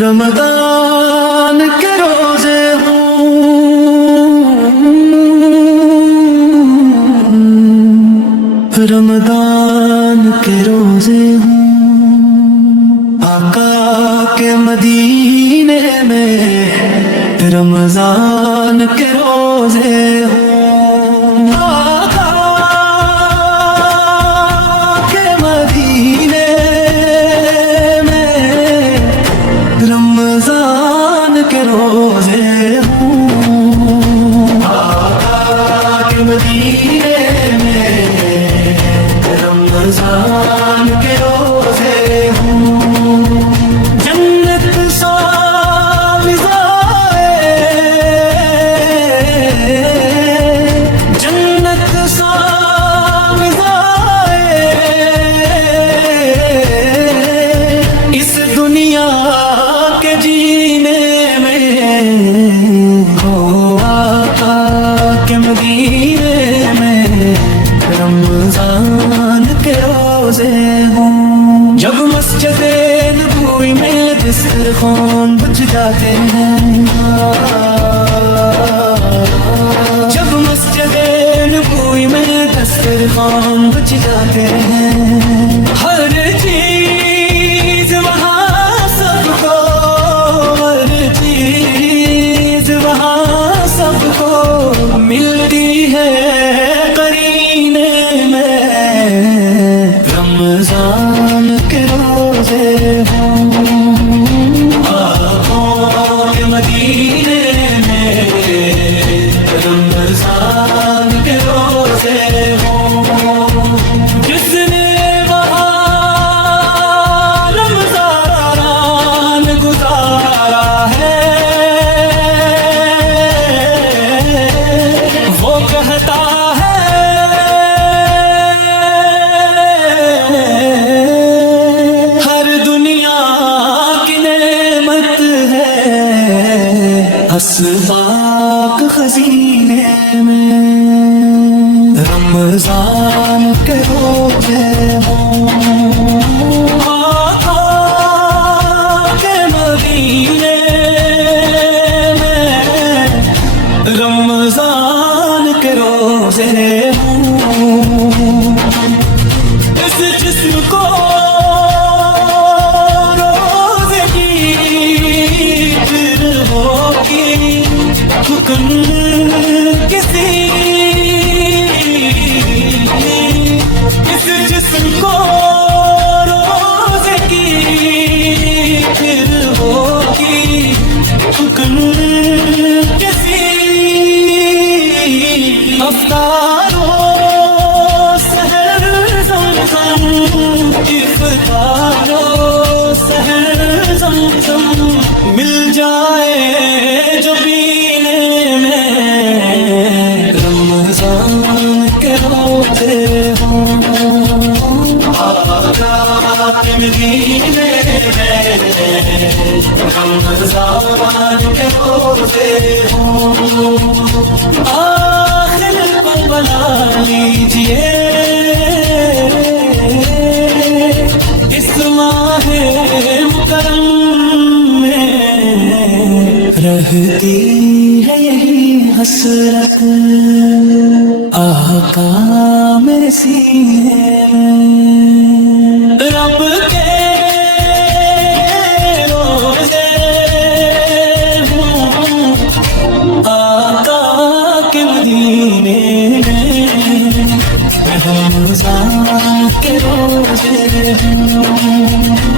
رمضان کے روزے ہوں، رمضان کے روزے ہوں، آقا کے مدینے میں رمضان کے روزے ہوں، آقا کے مدینے میں رمضان کے روزے ہوں، آقا کے مدینے میں رمضان کے روزے ہوں، جنت سا فضائے، جنت سا فضائے، اس دنیا کے جینے میں ہو، آقا کے مدینے میں رمضان کے روزے ہوں، جب مسجد نبوی میں دسترخوان بچ جاتے ہیں، جب مسجد نبوی میں دسترخوان بچ جاتے ہیں، ہر چیز وہاں سب کو، ہر چیز وہاں سب کو ملتی ہے قرینے میں، رمضان کے روزے ہوں، آقا کے مدینے میں رمضان کے روزے ہوں، جس نے وہاں رمضان گزارا ہے، وہ کہتا اسباق خزینے میں رمضان کے روزے ہوں، آقا کے مدینے میں رمضان کے روزے ہوں، اس جسم کو حکم کسی، اس جسم کو روزے کی پھر ہوگی حکم کسی، افطار و سحر زمزم، افطار و سحر زمزم مل جائے جو پینے میں رمضان کے روزے ہوں، آقا کے مدینے میں رمضان کے روزے ہوں، آخر کو بنا لیجیے اس ماہ مکرم رہتی ہے یہی حسرت، آقا میرے سینے میں رب کے روزے ہوں، آقا کے مدینے میں رمضان کے روزے ہوں،